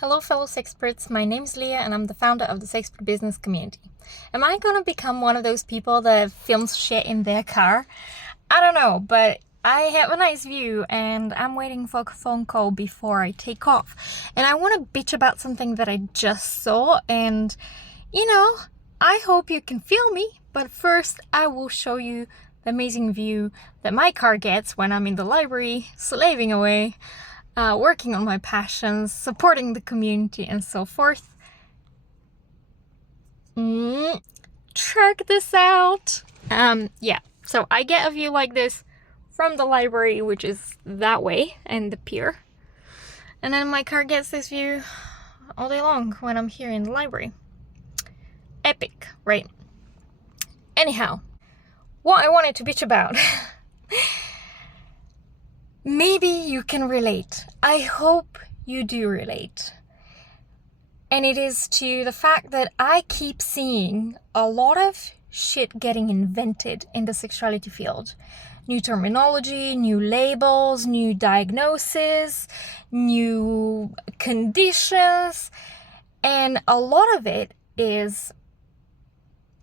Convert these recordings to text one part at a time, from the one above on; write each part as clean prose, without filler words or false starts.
Hello fellow Sexperts, my name is Leah and I'm the founder of the Sexperts Business Community. Am I gonna become one of those people that films shit in their car? I don't know, but I have a nice view and I'm waiting for a phone call before I take off. And I want to bitch about something that I just saw and, I hope you can feel me, but first I will show you the amazing view that my car gets when I'm in the library, slaving away, working on my passions, supporting the community, and so forth. Check this out. So I get a view like this from the library, which is that way, and the pier. And then my car gets this view all day long when I'm here in the library. Epic, right? Anyhow, what I wanted to bitch about. Maybe you can relate. I hope you do relate. And it is to the fact that I keep seeing a lot of shit getting invented in the sexuality field. New terminology, new labels, new diagnoses, new conditions. And a lot of it is,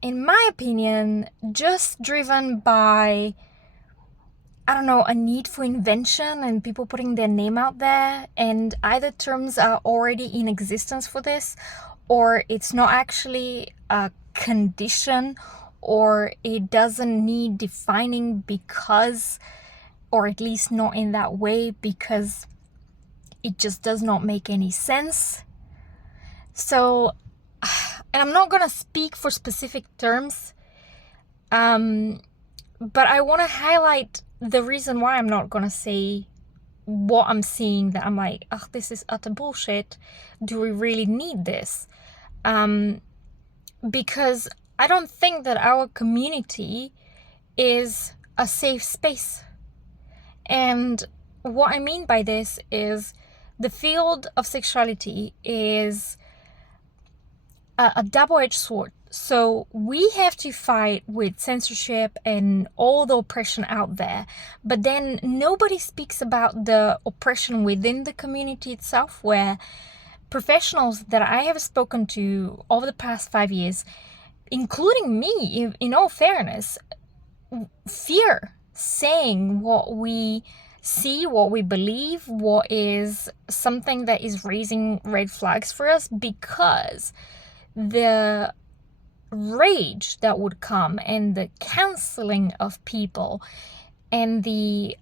in my opinion, just driven by a need for invention and people putting their name out there, and either terms are already in existence for this, or it's not actually a condition, or it doesn't need defining because, or at least not in that way, because it just does not make any sense. So, and I'm not gonna speak for specific terms, but I want to highlight the reason why I'm not gonna say what I'm seeing, that I'm like, this is utter bullshit. Do we really need this? Because I don't think that our community is a safe space. And what I mean by this is the field of sexuality is a double-edged sword. So we have to fight with censorship and all the oppression out there, but then nobody speaks about the oppression within the community itself, where professionals that I have spoken to over the past 5 years, including me, in all fairness, fear saying what we see, what we believe, what is something that is raising red flags for us, because the rage that would come and the canceling of people and the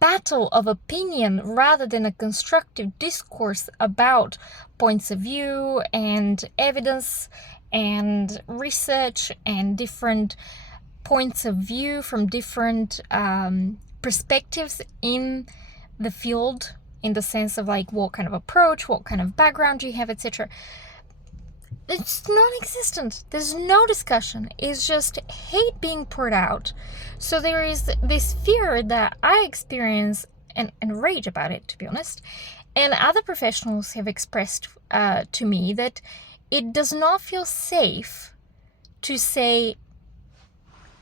battle of opinion rather than a constructive discourse about points of view and evidence and research and different points of view from different perspectives in the field, in the sense of like what kind of approach, what kind of background you have, etc. It's non-existent. There's no discussion. It's just hate being poured out. So there is this fear that I experience and rage about it, to be honest. And other professionals have expressed to me that it does not feel safe to say,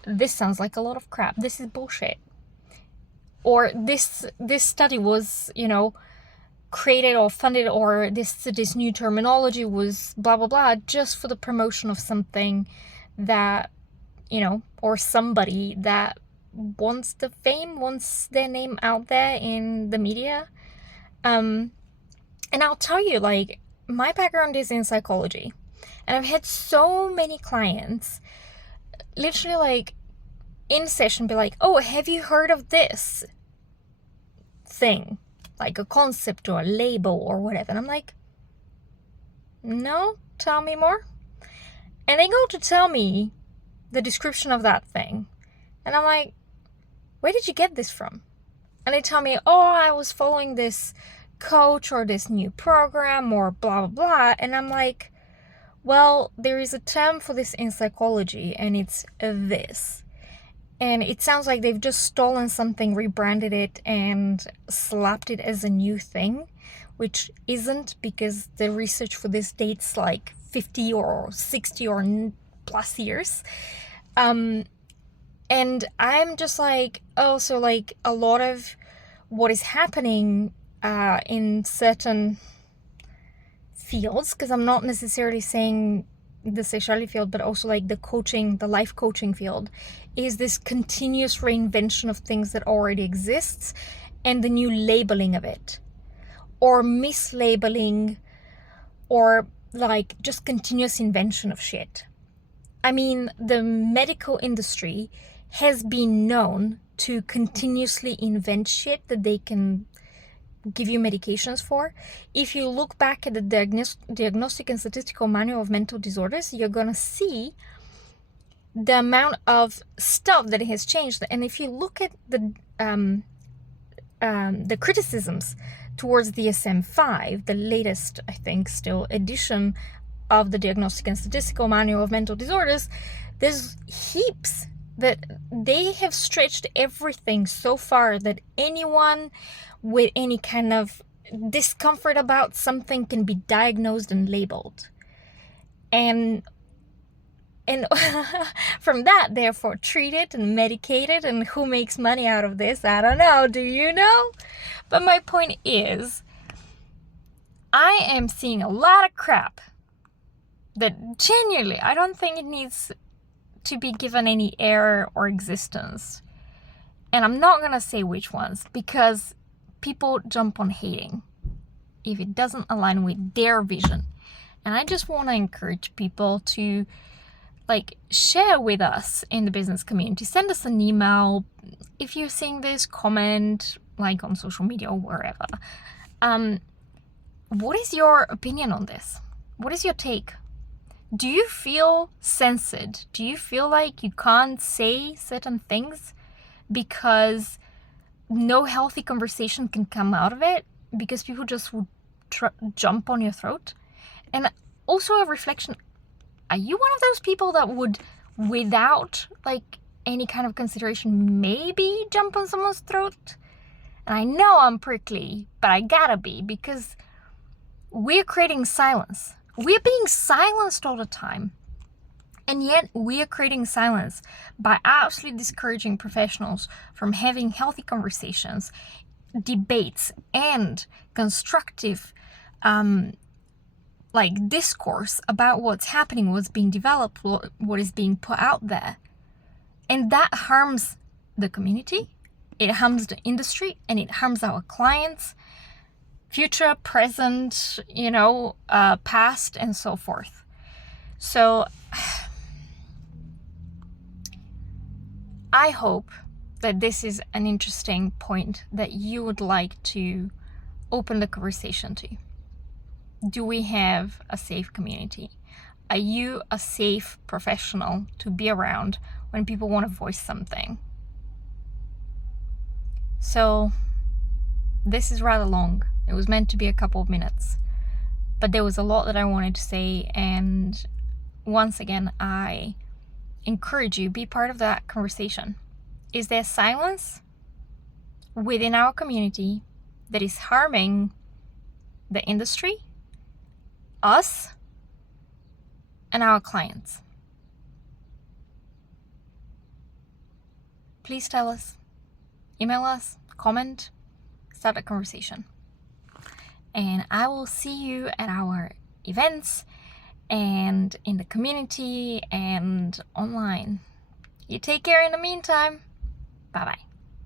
this sounds like a lot of crap. This is bullshit. Or this study was, created or funded, or this new terminology was blah blah blah, just for the promotion of something that, or somebody that wants the fame, wants their name out there in the media. And I'll tell you, like, my background is in psychology, and I've had so many clients literally, like, in session be like, oh, have you heard of this thing? Like a concept or a label or whatever. And I'm like, no, tell me more. And they go to tell me the description of that thing. And I'm like, where did you get this from? And they tell me, oh, I was following this coach or this new program or blah, blah, blah. And I'm like, well, there is a term for this in psychology, and it's this. And it sounds like they've just stolen something, rebranded it, and slapped it as a new thing, which isn't, because the research for this dates like 50 or 60 or plus years. And I'm just like, oh, so like a lot of what is happening in certain fields, because I'm not necessarily saying the sexuality field, but also like the coaching, the life coaching field, is this continuous reinvention of things that already exists and the new labeling of it, or mislabeling, or like just continuous invention of shit. I mean, the medical industry has been known to continuously invent shit that they can give you medications for. If you look back at the Diagnostic and Statistical Manual of Mental Disorders, you're gonna see the amount of stuff that has changed. And if you look at the criticisms towards the DSM-5, the latest, I think, still edition of the Diagnostic and Statistical Manual of Mental Disorders, there's heaps that they have stretched everything so far that anyone with any kind of discomfort about something can be diagnosed and labeled. And from that, therefore, treated and medicated. And who makes money out of this? I don't know. Do you know? But my point is, I am seeing a lot of crap that genuinely, I don't think it needs to be given any air or existence. And I'm not going to say which ones, because people jump on hating if it doesn't align with their vision. And I just want to encourage people to share with us in the business community. Send us an email. If you're seeing this, comment, on social media or wherever. What is your opinion on this? What is your take? Do you feel censored? Do you feel like you can't say certain things because no healthy conversation can come out of it, because people just would jump on your throat? And also a reflection, are you one of those people that would, without any kind of consideration, maybe jump on someone's throat? And I know I'm prickly, but I gotta be, because we're creating silence. We're being silenced all the time. And yet we are creating silence by absolutely discouraging professionals from having healthy conversations, debates, and constructive discourse about what's happening, what's being developed, what is being put out there. And that harms the community, it harms the industry, and it harms our clients, future, present, past, and so forth. So I hope that this is an interesting point that you would like to open the conversation to. Do we have a safe community? Are you a safe professional to be around when people want to voice something? So this is rather long. It was meant to be a couple of minutes, but there was a lot that I wanted to say. And once again, I encourage you, be part of that conversation. Is there silence within our community that is harming the industry, us, and our clients? Please tell us. Email us, comment, start a conversation. And I will see you at our events and in the community and online. You take care in the meantime. Bye-bye.